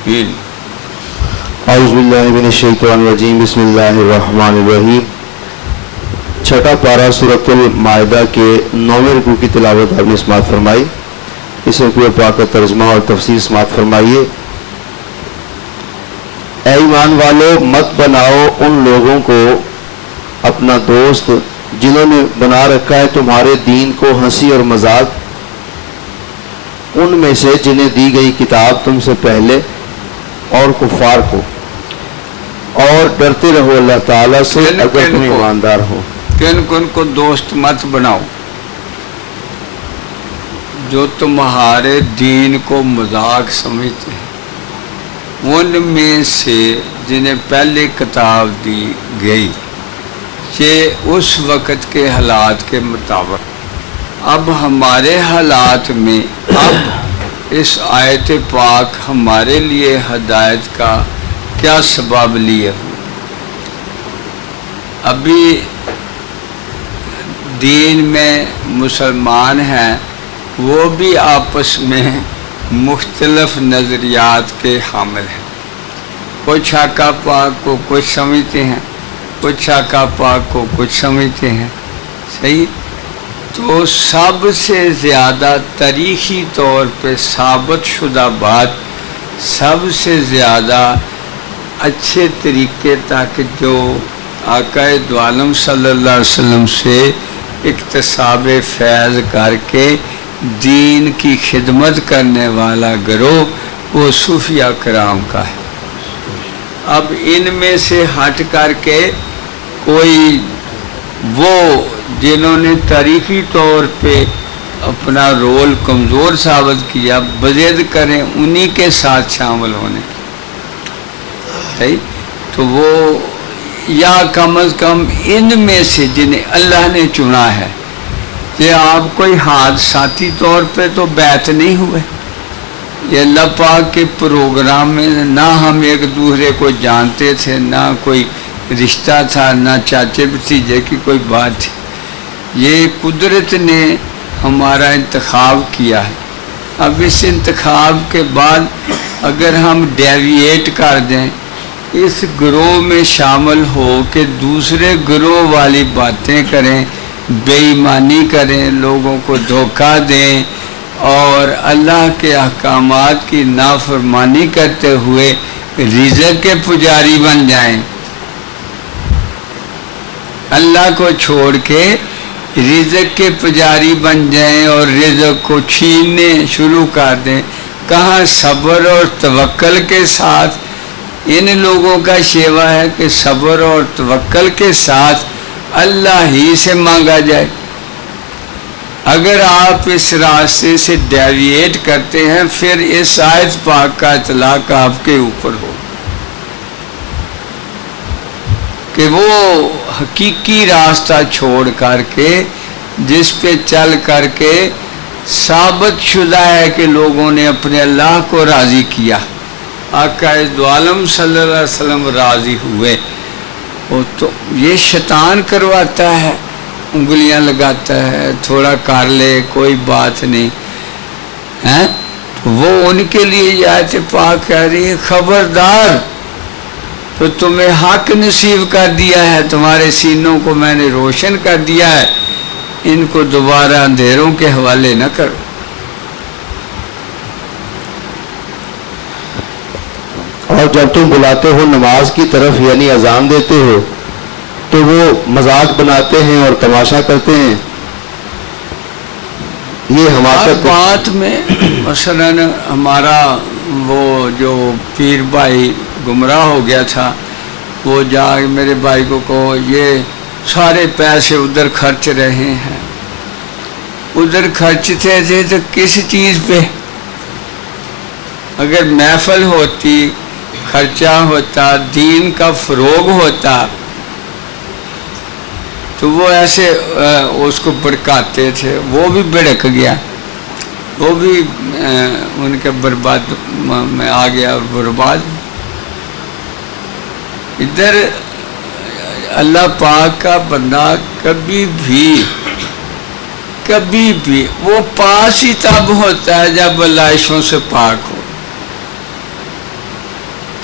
اعوذ باللہ من الشیطان الرجیم بسم اللہ الرحمن الرحیم. چھٹا پارہ سورۃ المائدہ کے 9ویں رکوع کی تلاوت آپ نے سماعت فرمائی. اس رکوع پاک کا ترجمہ اور تفسیر سماعت فرمائیے. اے ایمان والو، مت بناؤ ان لوگوں کو اپنا دوست جنہوں نے بنا رکھا ہے تمہارے دین کو ہنسی اور مذاق، ان میں سے جنہیں دی گئی کتاب تم سے پہلے، اور کفار کو. اور ڈرتے رہو اللہ تعالیٰ سے اگر تم ایماندار ہو. کن کن کو دوست مت بناؤ؟ جو تمہارے دین کو مذاق سمجھتے ہیں، ان میں سے جنہیں پہلے کتاب دی گئی، یہ اس وقت کے حالات کے مطابق. اب ہمارے حالات میں اب اس آیت پاک ہمارے لیے ہدایت کا کیا سبب لیے ہوئے؟ ابھی دین میں مسلمان ہیں، وہ بھی آپس میں مختلف نظریات کے حامل ہیں. کچھ آقا پاک کو کچھ سمجھتے ہیں، کچھ آقا پاک کو کچھ سمجھتے ہیں. صحیح. تو سب سے زیادہ تاریخی طور پہ ثابت شدہ بات، سب سے زیادہ اچھے طریقے تک جو آقا دو عالم صلی اللہ علیہ وسلم سے اکتساب فیض کر کے دین کی خدمت کرنے والا گروہ، وہ صوفیہ کرام کا ہے. اب ان میں سے ہٹ کر کے کوئی وہ جنہوں نے تاریخی طور پہ اپنا رول کمزور ثابت کیا بضد کریں انہی کے ساتھ شامل ہونے کی. صحیح. تو وہ یا کم از کم ان میں سے جنہیں اللہ نے چنا ہے، کہ آپ کوئی حادثاتی طور پہ تو بیعت نہیں ہوئے. یہ اللہ پاک کے پروگرام میں نہ ہم ایک دوسرے کو جانتے تھے، نہ کوئی رشتہ تھا، نہ چاچے بھتیجے کی کوئی بات تھی. یہ قدرت نے ہمارا انتخاب کیا ہے. اب اس انتخاب کے بعد اگر ہم ڈیویٹ کر دیں، اس گروہ میں شامل ہو کے دوسرے گروہ والی باتیں کریں، بے ایمانی کریں، لوگوں کو دھوکہ دیں اور اللہ کے احکامات کی نافرمانی کرتے ہوئے رزق کے پجاری بن جائیں، اللہ کو چھوڑ کے رزق کے پجاری بن جائیں اور رزق کو چھیننے شروع کر دیں. کہاں صبر اور توکل کے ساتھ ان لوگوں کا شیوا ہے کہ صبر اور توکل کے ساتھ اللہ ہی سے مانگا جائے. اگر آپ اس راستے سے ڈیویٹ کرتے ہیں، پھر اس آیت پاک کا اطلاق آپ کے اوپر ہو کہ وہ حقیقی راستہ چھوڑ کر کے جس پہ چل کر کے ثابت شدہ ہے کہ لوگوں نے اپنے اللہ کو راضی کیا، آقا دو عالم صلی اللہ علیہ وسلم راضی ہوئے. وہ تو یہ شیطان کرواتا ہے، انگلیاں لگاتا ہے، تھوڑا کر لے کوئی بات نہیں ہے. وہ ان کے لیے یہ آیت پاک کہہ رہی ہے خبردار، تو تمہیں حق نصیب کر دیا ہے، تمہارے سینوں کو میں نے روشن کر دیا ہے، ان کو دوبارہ اندھیروں کے حوالے نہ کرو. اور جب تم بلاتے ہو نماز کی طرف یعنی اذان دیتے ہو تو وہ مذاق بناتے ہیں اور تماشا کرتے ہیں. یہ ہر بات میں مثلا ہمارا وہ جو پیر بھائی گمراہ ہو گیا تھا، وہ جا میرے بھائی کو کہو یہ سارے پیسے ادھر خرچ رہے ہیں. ادھر خرچتے تھے تو کس چیز پہ؟ اگر محفل ہوتی، خرچہ ہوتا، دین کا فروغ ہوتا تو وہ ایسے اس کو بھڑکاتے تھے. وہ بھی بھڑک گیا، وہ بھی ان کے برباد میں آ گیا اور برباد. ادھر اللہ پاک کا بندہ کبھی بھی وہ پاس ہی تب ہوتا ہے جب لائشوں سے پاک ہو.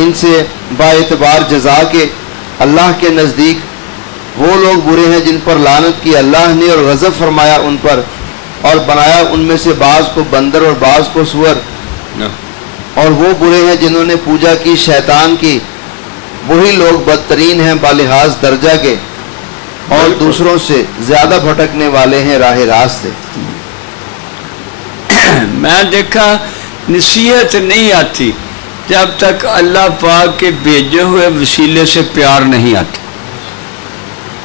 ان سے باعتبار جزا کے اللہ کے نزدیک وہ لوگ برے ہیں جن پر لعنت کی اللہ نے اور غضب فرمایا ان پر، اور بنایا ان میں سے بعض کو بندر اور بعض کو سور، اور وہ برے ہیں جنہوں نے پوجا کی شیطان کی، وہی لوگ بدترین ہیں بالحاظ درجہ کے، اور دوسروں سے زیادہ بھٹکنے والے ہیں راہ راست سے۔ میں دیکھا نصیحت نہیں آتی جب تک اللہ پاک کے بھیجے ہوئے وسیلے سے پیار نہیں آتا۔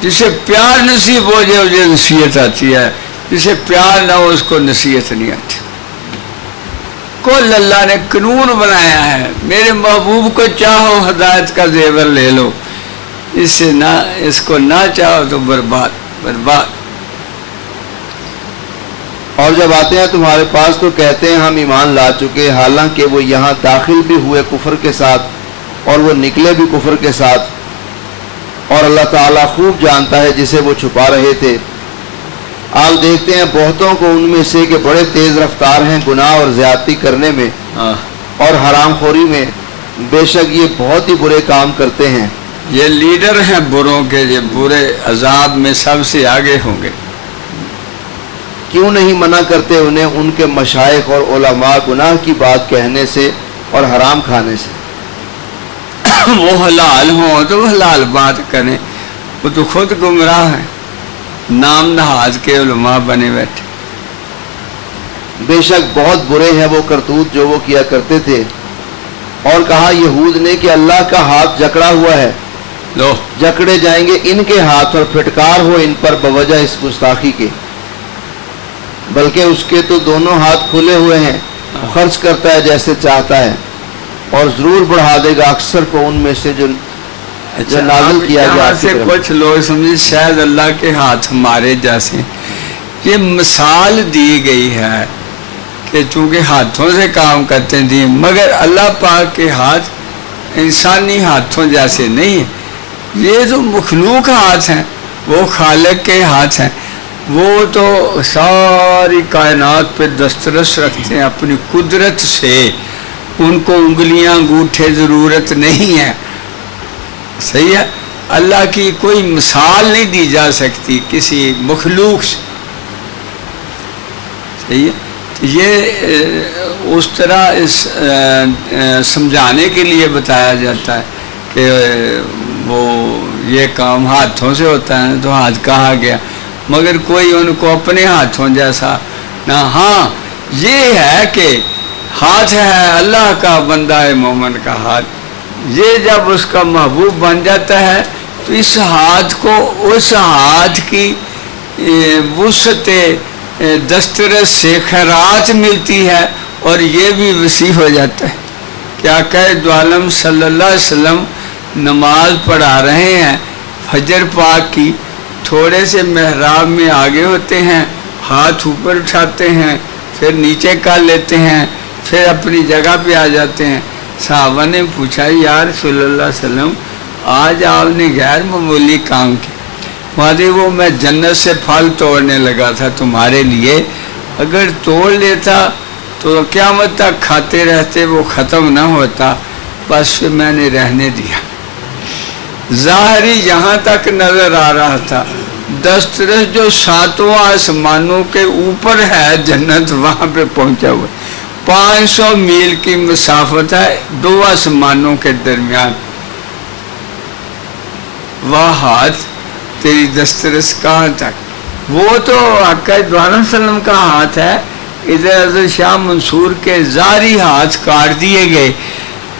جسے پیار نصیب ہو جائے اسے نصیحت آتی ہے، جسے پیار نہ ہو اس کو نصیحت نہیں آتی۔ کل اللہ نے قانون بنایا ہے، میرے محبوب کو چاہو ہدایت کا زیور لے لو، اس کو نہ چاہو تو برباد برباد۔ اور جب آتے ہیں تمہارے پاس تو کہتے ہیں ہم ایمان لا چکے، حالانکہ وہ یہاں داخل بھی ہوئے کفر کے ساتھ اور وہ نکلے بھی کفر کے ساتھ، اور اللہ تعالیٰ خوب جانتا ہے جسے وہ چھپا رہے تھے۔ آپ دیکھتے ہیں بہتوں کو ان میں سے کہ بڑے تیز رفتار ہیں گناہ اور زیادتی کرنے میں اور حرام خوری میں، بے شک یہ بہت ہی برے کام کرتے ہیں۔ یہ لیڈر ہیں بروں کے، یہ برے عذاب میں سب سے آگے ہوں گے۔ کیوں نہیں منع کرتے انہیں ان کے مشائخ اور علماء گناہ کی بات کہنے سے اور حرام کھانے سے؟ وہ حلال ہوں تو حلال بات کریں، وہ تو خود گمراہ ہیں، نام نہاد کے علماء بنے بیٹھے۔ بے شک بہت برے ہیں وہ کرتوت جو وہ کیا کرتے تھے۔ اور کہا یہود نے کہ اللہ کا ہاتھ جکڑا ہوا ہے، لو جکڑے جائیں گے ان کے ہاتھ اور پھٹکار ہو ان پر بوجہ اس گستاخی کے، بلکہ اس کے تو دونوں ہاتھ کھلے ہوئے ہیں، خرچ کرتا ہے جیسے چاہتا ہے، اور ضرور بڑھا دے گا اکثر کو ان میں سے جو نازل کیا گیا۔ سے کچھ لوگ سمجھے شاید اللہ کے ہاتھ ہمارے جیسے، یہ مثال دی گئی ہے کہ چونکہ ہاتھوں سے کام کرتے تھے، مگر اللہ پاک کے ہاتھ انسانی ہاتھوں جیسے نہیں ہیں، یہ جو مخلوق ہاتھ ہیں وہ خالق کے ہاتھ ہیں، وہ تو ساری کائنات پہ دسترس رکھتے ہیں اپنی قدرت سے، ان کو انگلیاں انگوٹھے ضرورت نہیں ہے، صحیح ہے۔ اللہ کی کوئی مثال نہیں دی جا سکتی کسی مخلوق سے، صحیح ہے۔ یہ اس طرح سمجھانے کے لیے بتایا جاتا ہے کہ وہ یہ کام ہاتھوں سے ہوتا ہے تو ہاتھ کہا گیا، مگر کوئی ان کو اپنے ہاتھوں جیسا نہ۔ ہاں یہ ہے کہ ہاتھ ہے اللہ کا، بندہ مومن کا ہاتھ، یہ جب اس کا محبوب بن جاتا ہے تو اس ہاتھ کو اس ہاتھ کی وسعت دسترس سے خیرات ملتی ہے، اور یہ بھی وسیع ہو جاتا ہے۔ کیا کہ دو عالم صلی اللہ علیہ وسلم نماز پڑھا رہے ہیں فجر پاک کی، تھوڑے سے محراب میں آگے ہوتے ہیں، ہاتھ اوپر اٹھاتے ہیں، پھر نیچے کر لیتے ہیں، پھر اپنی جگہ پہ آ جاتے ہیں۔ صحابہ نے پوچھا یا رسول اللہ صلی اللہ علیہ وسلم آج آپ نے غیر معمولی کام کیا؟ وعدے وہ میں جنت سے پھل توڑنے لگا تھا تمہارے لیے، اگر توڑ لیتا تو قیامت تک کھاتے رہتے، وہ ختم نہ ہوتا، بس پھر میں نے رہنے دیا۔ ظاہری یہاں تک نظر آ رہا تھا، دسترس جو ساتوں آسمانوں کے اوپر ہے جنت، وہاں پہ پہنچا ہوا 500 میل کی مسافت ہے دو آسمانوں کے درمیان، وہ ہاتھ تیری دسترس کہاں تک؟ وہ تو آقا دو عالم صلی اللہ علیہ وسلم کا ہاتھ ہے۔ ادھر حضرت شاہ منصور کے ظاہری ہاتھ کاٹ دیے گئے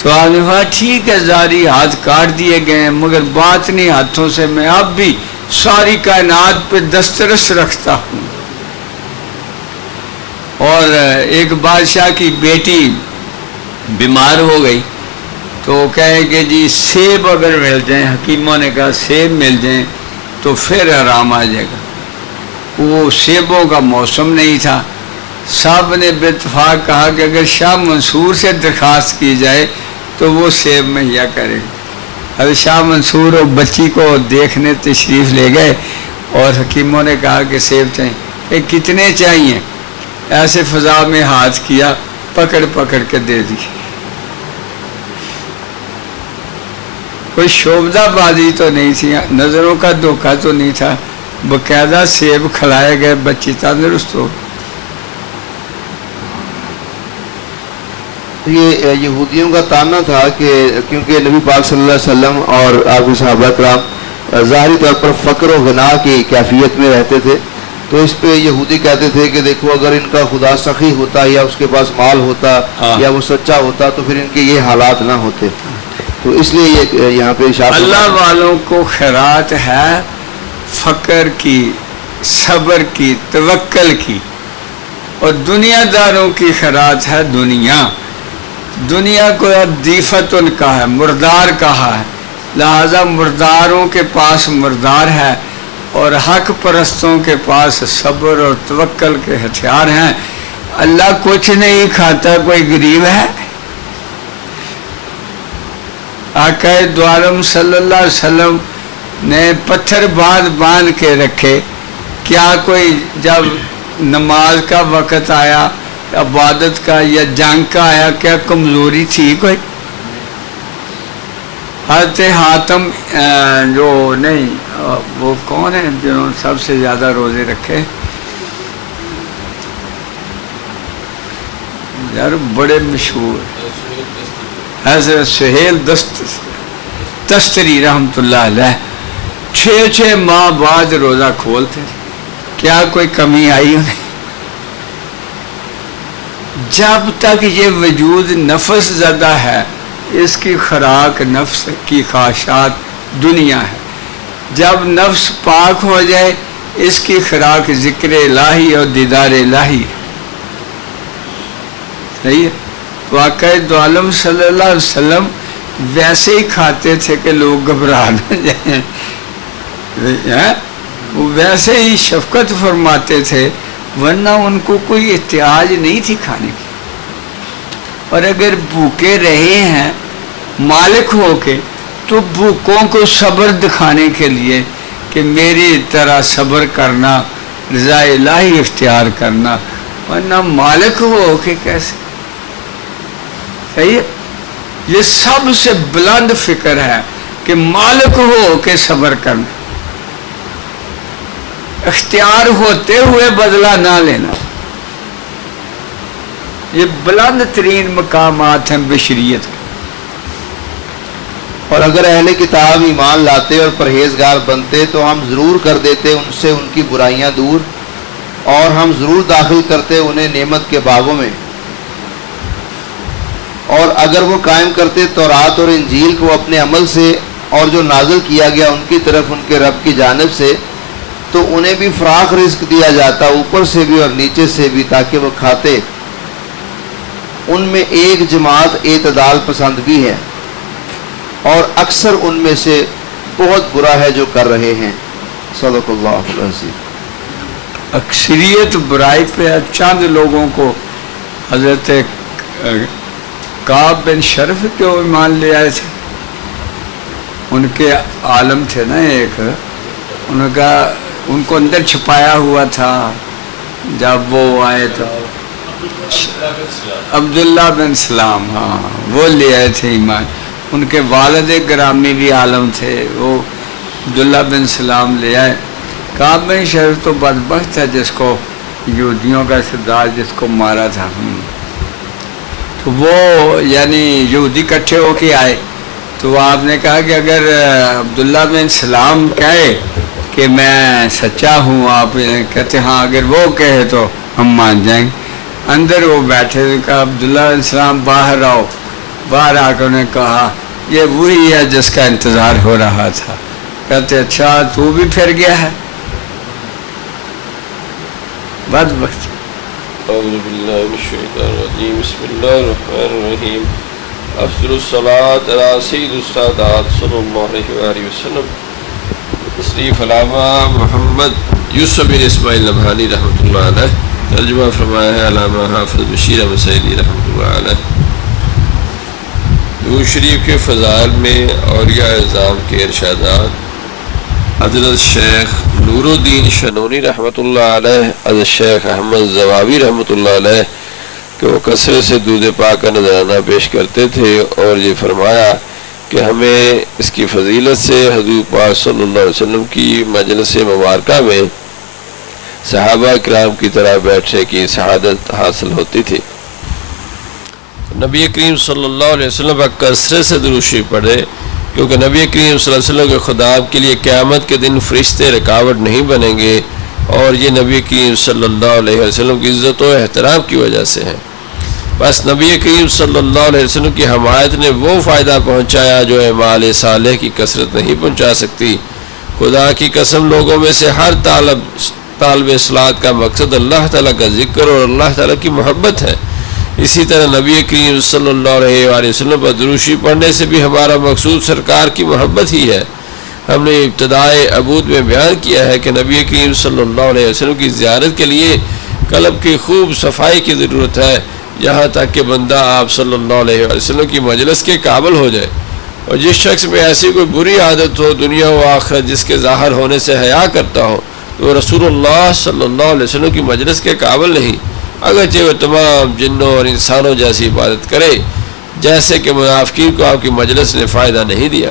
تو آپ نے کہا ٹھیک ہے ظاہری ہاتھ کاٹ دیے گئے، مگر باطنی ہاتھوں سے میں اب بھی ساری کائنات پہ دسترس رکھتا ہوں۔ اور ایک بادشاہ کی بیٹی بیمار ہو گئی تو کہے کہ جی سیب اگر مل جائیں، حکیموں نے کہا سیب مل جائیں تو پھر آرام آ جائے گا۔ وہ سیبوں کا موسم نہیں تھا، صاحب نے بے اتفاق کہا کہ اگر شاہ منصور سے درخواست کی جائے تو وہ سیب مہیا کرے۔ اب شاہ منصور اور بچی کو دیکھنے تشریف لے گئے اور حکیموں نے کہا کہ سیب چاہیے، کہ کتنے چاہیے؟ ایسے فضا میں ہاتھ کیا، پکڑ پکڑ کے دے دی۔ کوئی شعبدہ بازی تو نہیں تھی، نظروں کا دھوکہ تو نہیں تھا، باقاعدہ سیب کھلائے گئے، بچی تندرست ہو۔ یہ یہودیوں کا تانا تھا کہ کیونکہ نبی پاک صلی اللہ علیہ وسلم اور آپ کے صحابہ کرام ظاہری طور پر فقر و غنا کی کیفیت میں رہتے تھے، تو اس پہ یہودی کہتے تھے کہ دیکھو اگر ان کا خدا سخی ہوتا یا اس کے پاس مال ہوتا یا وہ سچا ہوتا تو پھر ان کے یہ حالات نہ ہوتے، تو اس لیے یہ یہاں پہ اشارہ اللہ والوں کو خیرات ہے فقر کی، صبر کی، توکل کی، اور دنیا داروں کی خیرات ہے دنیا کو دیفت ان کا ہے، مردار کہا ہے، لہذا مرداروں کے پاس مردار ہے اور حق پرستوں کے پاس صبر اور توکل کے ہتھیار ہیں۔ اللہ کچھ نہیں کھاتا، کوئی غریب ہے؟ آقا دو عالم صلی اللہ علیہ وسلم نے پتھر باندھ کے رکھے، کیا کوئی جب نماز کا وقت آیا، عبادت کا یا جنگ کا آیا، کیا کمزوری تھی کوئی؟ حضرت حاتم جو نہیں وہ کون ہے جنہوں نے سب سے زیادہ روزے رکھے؟ یار بڑے مشہور، حضرت سہیل تستری رحمۃ اللہ علیہ 6 ماہ بعد روزہ کھولتے، کیا کوئی کمی آئی انہیں؟ جب تک یہ وجود نفس زدہ ہے، اس کی خوراک نفس کی خواہشات دنیا ہے، جب نفس پاک ہو جائے اس کی خوراک ذکر الہی اور دیدار الہی ہے۔ صحیح ہے؟ واقعی دو عالم صلی اللہ علیہ وسلم ویسے ہی کھاتے تھے کہ لوگ گھبرا نہ جائیں، وہ ویسے ہی شفقت فرماتے تھے، ورنہ ان کو کوئی احتیاج نہیں تھی کھانے کی، اور اگر بھوکے رہے ہیں مالک ہو کے تو بھوکوں کو صبر دکھانے کے لیے کہ میری طرح صبر کرنا، رضا الہی اختیار کرنا، ورنہ مالک ہو کے کیسے؟ صحیح ہے؟ یہ سب سے بلند فکر ہے کہ مالک ہو کے صبر کرنا، اختیار ہوتے ہوئے بدلہ نہ لینا، یہ بلند ترین مقامات ہیں بشریت کے۔ اور اگر اہل کتاب ایمان لاتے اور پرہیزگار بنتے تو ہم ضرور کر دیتے ان سے ان کی برائیاں دور، اور ہم ضرور داخل کرتے انہیں نعمت کے باغوں میں، اور اگر وہ قائم کرتے تورات اور انجیل کو اپنے عمل سے اور جو نازل کیا گیا ان کی طرف ان کے رب کی جانب سے، تو انہیں بھی فراخ رزق دیا جاتا، اوپر سے بھی اور نیچے سے بھی، تاکہ وہ کھاتے۔ ان میں ایک جماعت اعتدال پسند بھی ہے، اور اکثر ان میں سے بہت برا ہے جو کر رہے ہیں۔ صدق اللہ العظیم۔ اکثریت برائی پہ ہے۔ چند لوگوں کو حضرت کعب بن شرف کے ایمان لے آئے تھے، ان کے عالم تھے نا ایک، ان کا ان کو اندر چھپایا ہوا تھا، جب وہ آئے تو عبداللہ بن سلام، ہاں وہ لے آئے تھے ایمان، ان کے والد گرامی بھی عالم تھے، وہ عبداللہ بن سلام لے آئے۔ کعب بن شرف تو بدبخت ہے جس کو یہودیوں کا سردار جس کو مارا تھا، تو وہ یعنی یہودی کٹھے ہو کے آئے، تو آپ نے کہا کہ اگر عبداللہ بن سلام کہے کہ میں سچا ہوں، آپ کہتے ہاں اگر وہ کہے تو ہم مان جائیں گے۔ اندر وہ بیٹھے، کہا عبداللہ بن سلام باہر آؤ، باہر آ کر انہیں کہا یہ وہی ہے جس کا انتظار ہو رہا تھا۔ کہتے اچھا تو بھی پھر گیا ہے، بدبخت۔ اعوذ باللہ من الشیطان الرجیم، بسم اللہ الرحمن الرحیم، افضل الصلاۃ علی سید السادات صلی اللہ علیہ وآلہ وسلم، تشریف علامہ محمد یوسف بن اسماعیل نبہانی رحمۃ اللہ علیہ، ترجمہ فرمایا ہے علامہ حافظ بشیر احمد سعیدی رحمۃ اللہ علیہ۔ درود شریف کے فضائل میں اولیاء اعظام کے ارشادات، حضرت شیخ نور الدین شنونی رحمۃ اللہ علیہ، حضرت شیخ احمد زواوی رحمۃ اللہ علیہ کہ وہ کثرت سے دودھ پاک کا نذرانہ پیش کرتے تھے، اور یہ فرمایا کہ ہمیں اس کی فضیلت سے حضور پاک صلی اللہ علیہ وسلم کی مجلس مبارکہ میں صحابہ کرام کی طرح بیٹھنے کی سعادت حاصل ہوتی تھی۔ نبی کریم صلی اللہ علیہ وسلم پر کثرت سے درود شریف پڑھے، کیونکہ نبی کریم صلی اللہ علیہ وسلم کے خطاب کے لیے قیامت کے دن فرشتے رکاوٹ نہیں بنیں گے، اور یہ نبی کریم صلی اللہ علیہ وسلم کی عزت و احترام کی وجہ سے ہے۔ بس نبی کریم صلی اللہ علیہ وسلم کی حمایت نے وہ فائدہ پہنچایا جو اعمال صالح کی کثرت نہیں پہنچا سکتی۔ خدا کی قسم، لوگوں میں سے ہر طالب اصلاحات کا مقصد اللہ تعالیٰ کا ذکر اور اللہ تعالیٰ کی محبت ہے۔ اسی طرح نبی کریم صلی اللہ علیہ وآلہ وسلم پر درود شریف پڑھنے سے بھی ہمارا مقصود سرکار کی محبت ہی ہے۔ ہم نے ابتدائے عبود میں بیان کیا ہے کہ نبی کریم صلی اللہ علیہ وسلم کی زیارت کے لیے قلب کی خوب صفائی کی ضرورت ہے، یہاں تک کہ بندہ آپ صلی اللہ علیہ وسلم کی مجلس کے قابل ہو جائے۔ اور جس شخص میں ایسی کوئی بری عادت ہو، دنیا و آخرت جس کے ظاہر ہونے سے حیا کرتا ہو، تو رسول اللہ صلی اللہ علیہ وسلم کی مجلس کے قابل نہیں، اگرچہ وہ تمام جنوں اور انسانوں جیسی عبادت کرے، جیسے کہ منافقین کو آپ کی مجلس نے فائدہ نہیں دیا۔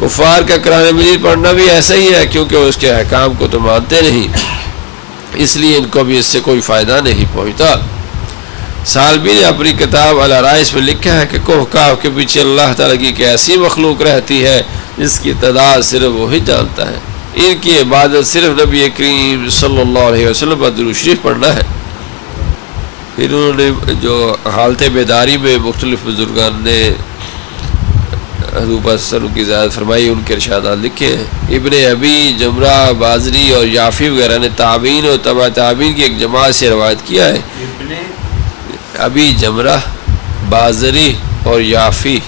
کفار کا قرآن مجید پڑھنا بھی ایسا ہی ہے، کیونکہ وہ اس کے احکام کو تو مانتے نہیں، اس لیے ان کو بھی اس سے کوئی فائدہ نہیں پہنچتا۔ سالبی نے اپنی کتاب العرائس میں لکھا ہے کہ کوہ کاف کے پیچھے اللہ تعالیٰ کی ایک ایسی مخلوق رہتی ہے جس کی تعداد صرف وہی جانتا ہے۔ ان کی عبادت صرف نبی کریم صلی اللہ علیہ وسلم پر درود شریف پڑھنا ہے۔ پھر انہوں نے جو حالت بیداری میں مختلف بزرگان نے حضور پاک صلی اللہ علیہ وسلم کی زیارت فرمائی، ان کے ارشادات لکھے ہیں۔ ابن ابی جمرہ، بازری اور یافی وغیرہ نے تابعین اور تبع تابعین کی ایک جماعت سے روایت کیا ہے۔ ابی جمرہ، بازری اور یافی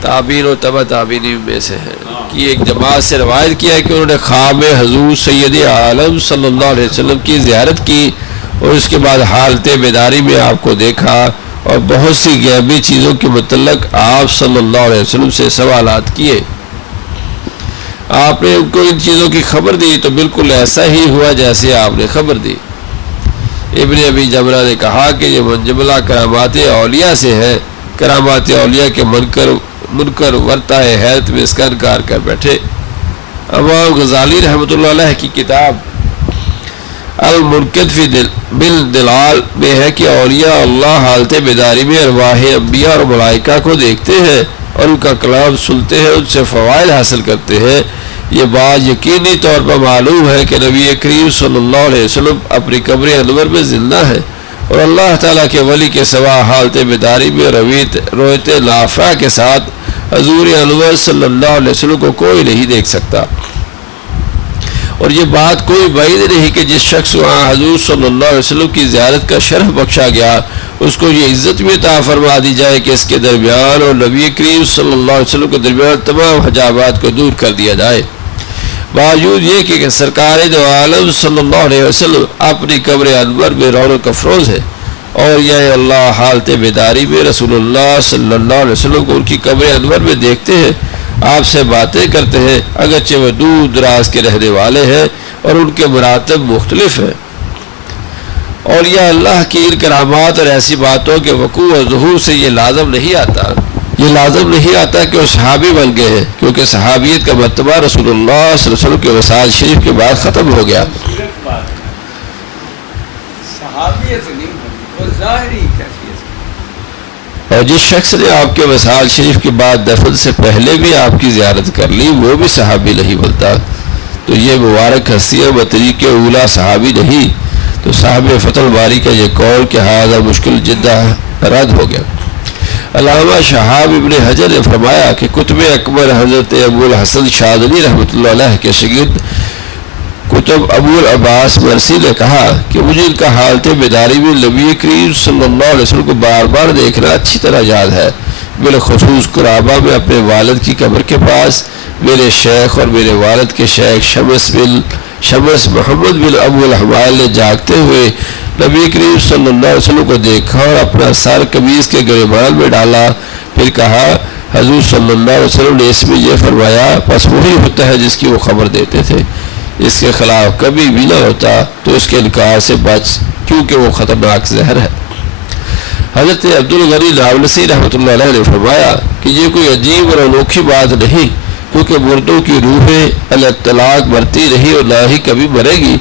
تابعین اور تبع تابعین میں سے ہیں کہ ایک جماعت سے روایت کیا ہے کہ انہوں نے خواب میں حضور سید عالم صلی اللہ علیہ وسلم کی زیارت کی، اور اس کے بعد حالت بیداری میں آپ کو دیکھا اور بہت سی غیبی چیزوں کے متعلق آپ صلی اللہ علیہ وسلم سے سوالات کیے۔ آپ نے ان کو ان چیزوں کی خبر دی تو بالکل ایسا ہی ہوا جیسے آپ نے خبر دی۔ ابن ابی جمرہ نے کہا کہ یہ منجملہ کرامات اولیاء سے ہے۔ کرامات اولیاء کے منکر ورطہ حیرت میں اس کا انکار کر بیٹھے۔ امام غزالی رحمۃ اللہ علیہ کی کتاب المنقذ فی بالدلال میں ہے کہ اولیاء اللہ حالت بیداری میں ارواح انبیاء اور ملائکہ کو دیکھتے ہیں اور ان کا کلام سنتے ہیں، ان سے فوائد حاصل کرتے ہیں۔ یہ بات یقینی طور پر معلوم ہے کہ نبی کریم صلی اللہ علیہ وسلم اپنی قبر انور میں زندہ ہے، اور اللہ تعالیٰ کے ولی کے سوا حالت بیداری میں رویت نافع کے ساتھ حضور انور صلی اللہ علیہ وسلم کو کوئی نہیں دیکھ سکتا۔ اور یہ بات کوئی بعید نہیں کہ جس شخص وہاں حضور صلی اللہ علیہ وسلم کی زیارت کا شرف بخشا گیا، اس کو یہ عزت بھی عطا فرما دی جائے کہ اس کے درمیان اور نبی کریم صلی اللہ علیہ وسلم کے درمیان تمام حجابات کو دور کر دیا جائے۔ باوجود یہ کہ سرکار دو عالم صلی اللہ علیہ وسلم اپنی قبر انور میں رونق افروز ہے، اور یہ اللہ حالت بیداری میں رسول اللہ صلی اللہ علیہ وسلم کو ان کی قبر انور میں دیکھتے ہیں، آپ سے باتیں کرتے ہیں، اگرچہ وہ دور دراز کے رہنے والے ہیں اور ان کے مراتب مختلف ہیں۔ اور یہ اللہ کی ان کرامات اور ایسی باتوں کے وقوع و ظہور سے یہ لازم نہیں آتا کہ وہ صحابی بن گئے ہیں، کیونکہ صحابیت کا مرتبہ رسول اللہ صلی اللہ علیہ وسلم کے وصال شریف کے بعد ختم ہو گیا۔ اور جس شخص نے آپ کے وصال شریف کے بعد دفن سے پہلے بھی آپ کی زیارت کر لی، وہ بھی صحابی نہیں بنتا۔ تو یہ مبارک ہستیاں بطریق اولا صحابی نہیں، تو صاحب فتح الباری کا یہ قول کہ ہذا مشکل جدہ رد ہو گیا۔ علامہ شہاب ابن حجر نے فرمایا کہ کتب اکبر حضرت ابو الحسن شاذلی رحمۃ اللہ علیہ کے شاگرد کتب ابو العباس مرسی نے کہا کہ مجھے ان کا حالت بیداری میں نبی کریم صلی اللہ علیہ وسلم کو بار بار دیکھنا اچھی طرح یاد ہے، بالخصوص قرابہ میں اپنے والد کی قبر کے پاس میرے شیخ اور میرے والد کے شیخ شمس محمد بن ابو الحمال نے جاگتے ہوئے نبی کریم صلی اللہ علیہ وسلم کو دیکھا اور اپنا سر قمیض کے گریبان میں ڈالا، پھر کہا حضور صلی اللہ علیہ وسلم نے اس میں یہ فرمایا، پس وہی ہوتا ہے جس کی وہ خبر دیتے تھے، اس کے خلاف کبھی بھی نہ ہوتا، تو اس کے انکار سے بچ، کیونکہ وہ خطرناک زہر ہے۔ حضرت عبدالغنی نابلسی رحمۃ اللہ علیہ نے فرمایا کہ کہ یہ کوئی عجیب اور انوکھی بات نہیں، کیونکہ مردوں کی روحیں الاطلاق مرتی رہی اور نہ ہی کبھی مرے گی،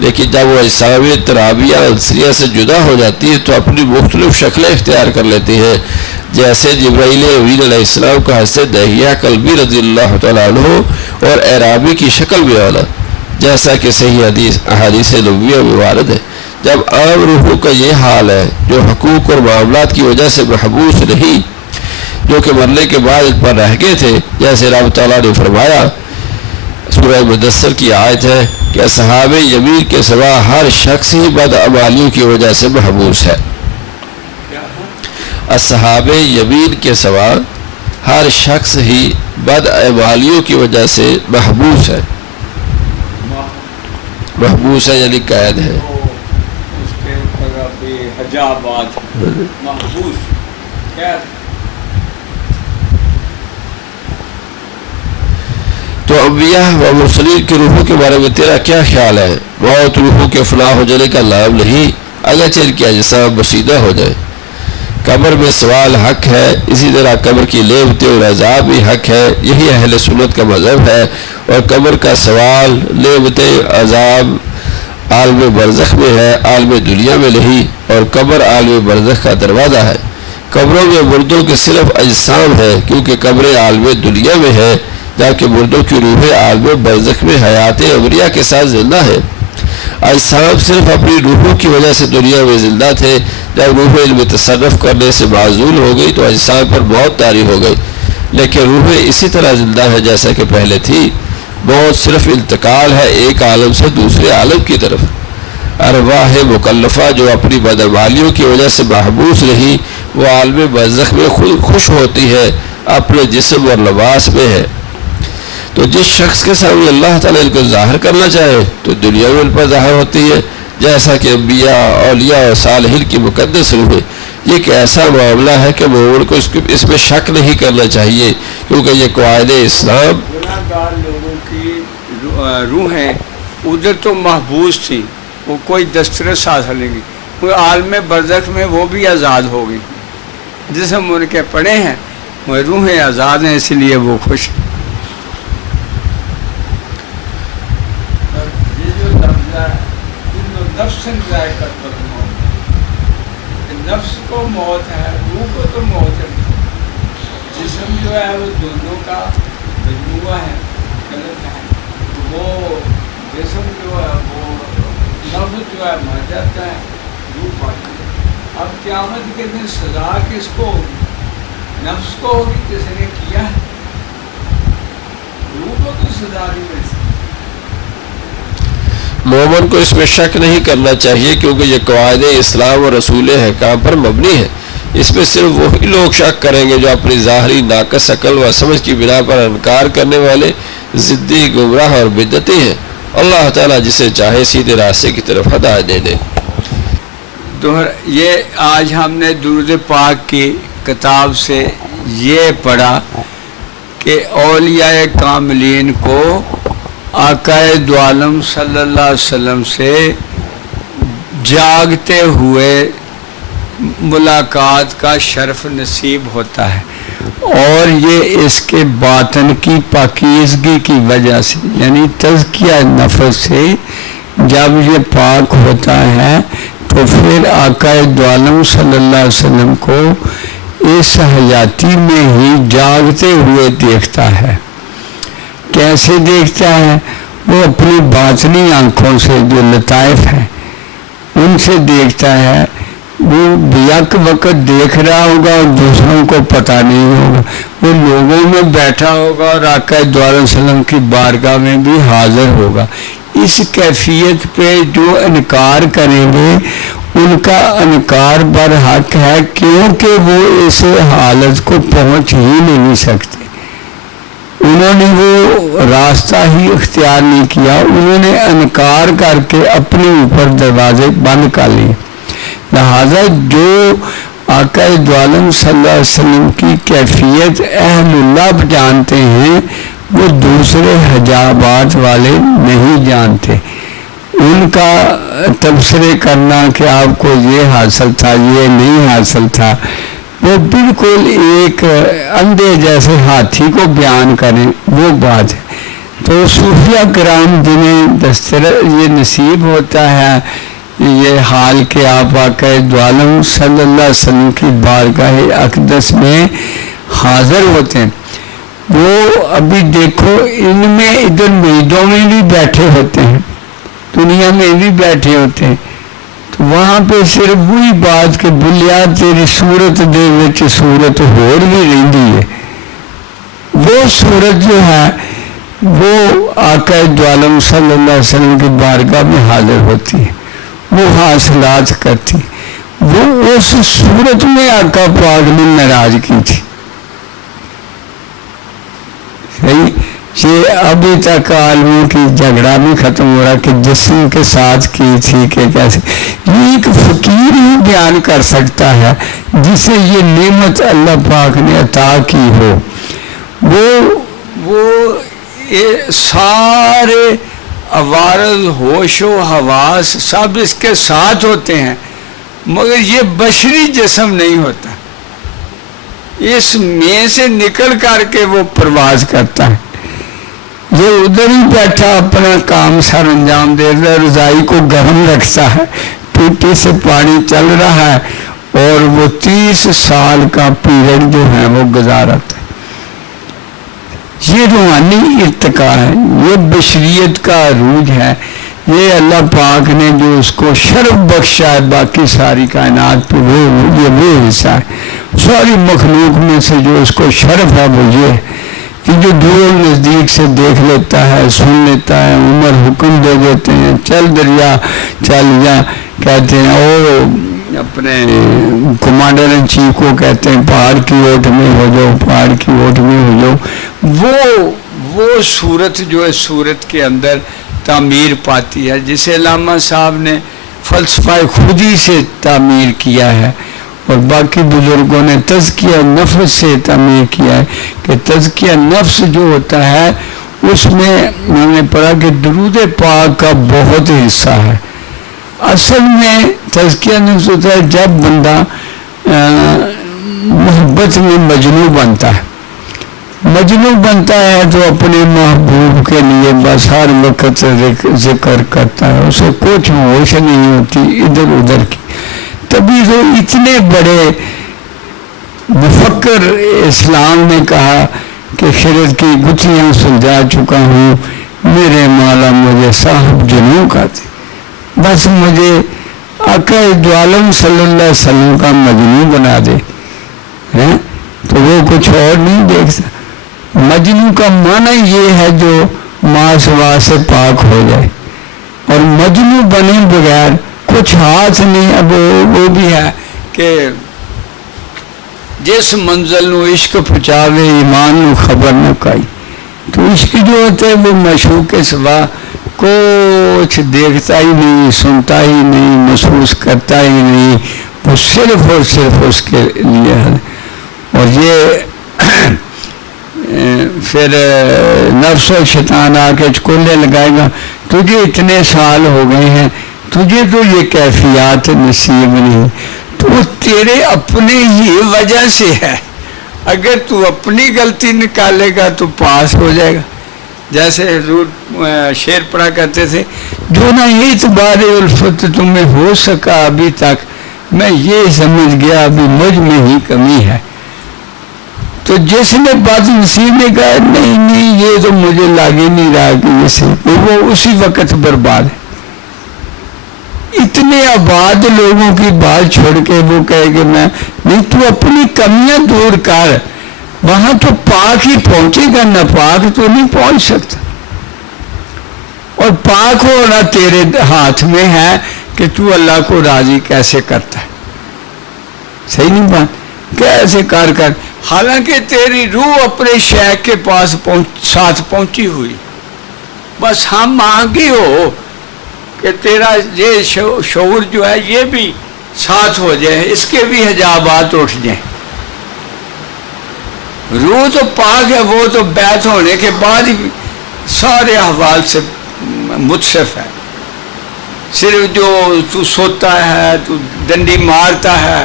لیکن جب وہ اجسام ترابیہ عنصریہ سے جدا ہو جاتی ہے تو اپنی مختلف شکلیں اختیار کر لیتی ہیں، جیسے جبرائیل امین علیہ السلام کا حضرت دہیہ کلبی رضی اللہ تعالیٰ عنہ اور اعرابی کی شکل میں آنا، جیسا کہ صحیح احادیث نبویہ میں وارد ہے۔ جب عام روحوں کا یہ حال ہے جو حقوق اور معاملات کی وجہ سے محبوس نہیں، جو کہ مرنے کے بعد ان پر رہ گئے تھے، جیسے رب تعالیٰ نے فرمایا، سورہ مدثر کی آیت ہے کہ اصحاب یمین کے سوا ہر شخص ہی بدعمالیوں کی وجہ سے محبوس ہے۔ اصحاب یمین کے سوا ہر شخص ہی بدعمالیوں کی وجہ سے محبوس ہے۔ محبوس ہے یعنی قید ہے۔ اس کے اوپر ابھی حجابات محبوس قید۔ تو انبیاء و مرسلین کی روحوں کے بارے میں تیرا کیا خیال ہے؟ موت روحوں کے فنا ہو جانے کا نام نہیں، اگرچہ ان کی اجسام بسیدہ ہو جائے۔ قبر میں سوال حق ہے، اسی طرح قبر کی نعمتیں اور عذاب بھی حق ہے، یہی اہل سنت کا مذہب ہے، اور قبر کا سوال نعمتیں عذاب عالم برزخ میں ہے، عالم دنیا میں نہیں، اور قبر عالم برزخ کا دروازہ ہے۔ قبروں میں مردوں کے صرف اجسام ہیں، کیونکہ قبریں عالم دنیا میں ہے، جبکہ مردوں کی روحیں عالم برزخ میں حیات ابریہ کے ساتھ زندہ ہے۔ اجسام صرف اپنی روحوں کی وجہ سے دنیا میں زندہ تھے، جب روحیں علم تصرف کرنے سے معزول ہو گئی تو اجسام پر موت طاری ہو گئی، لیکن روحیں اسی طرح زندہ ہے جیسا کہ پہلے تھی۔ موت صرف انتقال ہے ایک عالم سے دوسرے عالم کی طرف۔ ارواح مکلفہ جو اپنی بدعمالیوں کی وجہ سے محبوس رہی، وہ عالم برزخ میں خود خوش ہوتی ہے، اپنے جسم اور لباس میں ہے۔ تو جس شخص کے سامنے اللہ تعالیٰ ان کو ظاہر کرنا چاہے تو دنیا میں ان پر ظاہر ہوتی ہے، جیسا کہ انبیاء، اولیاء اور صالحین کی مقدس روحیں۔ یہ ایک ایسا معاملہ ہے کہ مومن کو اس میں شک نہیں کرنا چاہیے، کیونکہ یہ قواعد اسلام گناہ گار لوگوں کی روحیں ادھر تو محبوس تھی، وہ کوئی دسترس حاصل نہیں کی، وہ عالم برزخ میں وہ بھی آزاد ہو گئی، جسم ان کے پڑے ہیں، وہ روحیں آزاد ہیں، اس لیے وہ خوش ہیں۔ نفس کو موت ہے، روح کو تو موت ہے، جسم جو ہے وہ دونوں کا مجموعہ ہے، غلط ہے، وہ جسم جو ہے وہ نفس جو ہے مر جاتا ہے، روح باقی ہے۔ اب قیامت کے دن سزا کس کو ہوگی؟ نفس کو ہوگی جس نے کیا ہے، روح کو تو سزا نہیں مل سکتی۔ مومن کو اس میں شک نہیں کرنا چاہیے، کیونکہ یہ قواعد اسلام اور رسول حکام پر مبنی ہے۔ اس میں صرف وہی لوگ شک کریں گے جو اپنی ظاہری ناقص عقل و سمجھ کی بنا پر انکار کرنے والے ضدی، گمراہ اور بدعتی ہیں۔ اللہ تعالیٰ جسے چاہے سیدھے راستے کی طرف ہدایت دے دے۔ یہ آج ہم نے درود پاک کی کتاب سے یہ پڑھا کہ اولیاء کاملین کو آقا دو عالم صلی اللہ علیہ وسلم سے جاگتے ہوئے ملاقات کا شرف نصیب ہوتا ہے، اور یہ اس کے باطن کی پاکیزگی کی وجہ سے، یعنی تزکیہ نفس سے جب یہ پاک ہوتا ہے تو پھر آقا دو عالم صلی اللہ علیہ وسلم کو اس حیاتی میں ہی جاگتے ہوئے دیکھتا ہے۔ کیسے دیکھتا ہے؟ وہ اپنی باطنی آنکھوں سے جو لطائف ہیں ان سے دیکھتا ہے۔ وہ یک وقت دیکھ رہا ہوگا اور دوسروں کو پتہ نہیں ہوگا، وہ لوگوں میں بیٹھا ہوگا اور آقا دو علیہ وسلم کی بارگاہ میں بھی حاضر ہوگا۔ اس کیفیت پہ جو انکار کریں گے ان کا انکار برحق ہے، کیونکہ وہ اس حالت کو پہنچ ہی نہیں سکتے، انہوں نے وہ راستہ ہی اختیار نہیں کیا، انہوں نے انکار کر کے اپنے اوپر دروازے بند کر لیے۔ لہذا جو آقا دو عالم صلی اللہ علیہ وسلم کی کیفیت اہل اللہ جانتے ہیں وہ دوسرے حجابات والے نہیں جانتے۔ ان کا تبصرے کرنا کہ آپ کو یہ حاصل تھا، یہ نہیں حاصل تھا، وہ بالکل ایک اندھے جیسے ہاتھی کو بیان کریں، وہ بات ہے۔ تو صوفیہ کرام جنہیں یہ نصیب ہوتا ہے یہ حال کہ آپ آقا دو عالم صلی اللہ علیہ وسلم کی بارگاہ اقدس میں حاضر ہوتے ہیں، وہ ابھی دیکھو ان میں ادھر میدوں میں بھی بیٹھے ہوتے ہیں، دنیا میں بھی بیٹھے ہوتے ہیں، تو وہاں پہ صرف وہی بات کہ بلیا تیری صورت دے وچ صورت ہور بھی رہندی ہے، وہ صورت جو ہے وہ آقا دو عالم صلی اللہ علیہ وسلم کی بارگاہ میں حاضر ہوتی ہے، وہ حاصلات کرتی، وہ اس صورت میں آقا پاک نے ناراضگی تھی۔ صحیح، یہ ابھی تک عالموں کی جھگڑا نہیں ختم ہو رہا کہ جسم کے ساتھ کی تھی کہ کیسے، یہ ایک فقیر ہی بیان کر سکتا ہے جسے یہ نعمت اللہ پاک نے عطا کی ہو۔ وہ سارے عوارض ہوش و حواس سب اس کے ساتھ ہوتے ہیں، مگر یہ بشری جسم نہیں ہوتا، اس میں سے نکل کر کے وہ پرواز کرتا ہے۔ یہ ادھر ہی بیٹھا اپنا کام سر انجام دے رہا ہے، رضائی کو گرم رکھتا ہے، ٹوٹی سے پانی چل رہا ہے، اور وہ 30 سال کا پیریڈ جو ہے وہ گزارتا ہے۔ یہ روحانی ارتقاء ہے، یہ بشریت کا عروج ہے، یہ اللہ پاک نے جو اس کو شرف بخشا ہے باقی ساری کائنات پہ، وہ حصہ ہے، ساری مخلوق میں سے جو اس کو شرف ہے وہ یہ ہے کہ جو دور نزدیک سے دیکھ لیتا ہے، سن لیتا ہے، عمر حکم دے دیتے ہیں، چل دریا چل جا، کہتے ہیں او اپنے کمانڈر ان چیف کو کہتے ہیں پہاڑ کی اوٹ میں ہو جاؤ، پہاڑ کی اوٹ میں ہو جاؤ، وہ صورت جو ہے صورت کے اندر تعمیر پاتی ہے، جسے علامہ صاحب نے فلسفہ خودی سے تعمیر کیا ہے، اور باقی بزرگوں نے تزکیہ نفس سے تعمیر کیا ہے کہ تزکیہ نفس جو ہوتا ہے اس میں ہم نے پڑھا کہ درود پاک کا بہت حصہ ہے۔ اصل میں تزکیہ نفس ہوتا ہے جب بندہ محبت میں مجنون بنتا ہے، مجنون بنتا ہے تو اپنے محبوب کے لیے بس ہر وقت ذکر کرتا ہے، اسے کچھ ہوش نہیں ہوتی ادھر ادھر کی۔ تبھی تو اتنے بڑے مفکر اسلام نے کہا کہ خرد کی گتھیاں سلجھا چکا ہوں، میرے مولا مجھے صاحب جنوں کا تھے، بس مجھے آقا دو عالم صلی اللہ علیہ وسلم کا مجنون بنا دے، تو وہ کچھ اور نہیں دیکھ سکتا۔ مجنون کا معنی یہ ہے جو ماں سوا سے پاک ہو جائے، اور مجنون بنے بغیر کچھ ہاتھ نہیں۔ اب وہ بھی ہے کہ جس منزل نو عشق پہنچاوے ایمان نو خبر نہ کائی، تو عشق جو ہوتا ہے وہ معشوق کے سوا کچھ دیکھتا ہی نہیں، سنتا ہی نہیں، محسوس کرتا ہی نہیں، وہ صرف اور صرف اس کے لیے ہے۔ اور یہ پھر نفس و شیطان آ کے چکولے لگائے گا، تجھے اتنے سال ہو گئے ہیں، تجھے تو یہ کیفیات نصیب نہیں، تو تیرے اپنے ہی وجہ سے ہے، اگر تو اپنی غلطی نکالے گا تو پاس ہو جائے گا۔ جیسے حضور شعر پڑھا کرتے تھے، جو نہ اعتبار الفت تمہیں ہو سکا ابھی تک، میں یہ سمجھ گیا ابھی مجھ میں ہی کمی ہے۔ تو جس نے بات نصیب نے کہا نہیں یہ تو مجھے لاگے نہیں رہا کہ یہ صحیح، وہ اسی وقت برباد ہے۔ اتنے آباد لوگوں کی بات چھوڑ کے وہ کہے کہ میں نہیں، تو اپنی کمیاں دور کر، وہاں تو پاک ہی پہنچے گا، نہ پاک تو نہیں پہنچ سکتا۔ اور پاک ہونا تیرے ہاتھ میں ہے کہ تو اللہ کو راضی کیسے کرتا ہے، صحیح نہیں بات، کیسے کر حالانکہ تیری روح اپنے شیخ کے پاس ساتھ پہنچی ہوئی، بس ہم آگے ہو کہ تیرا یہ شعور جو ہے یہ بھی ساتھ ہو جائے، اس کے بھی حجابات اٹھ جائیں۔ روح تو پاک ہے، وہ تو بیعت ہونے کے بعد ہی سارے احوال سے متصف ہے، صرف جو تو سوتا ہے، تو ڈنڈی مارتا ہے،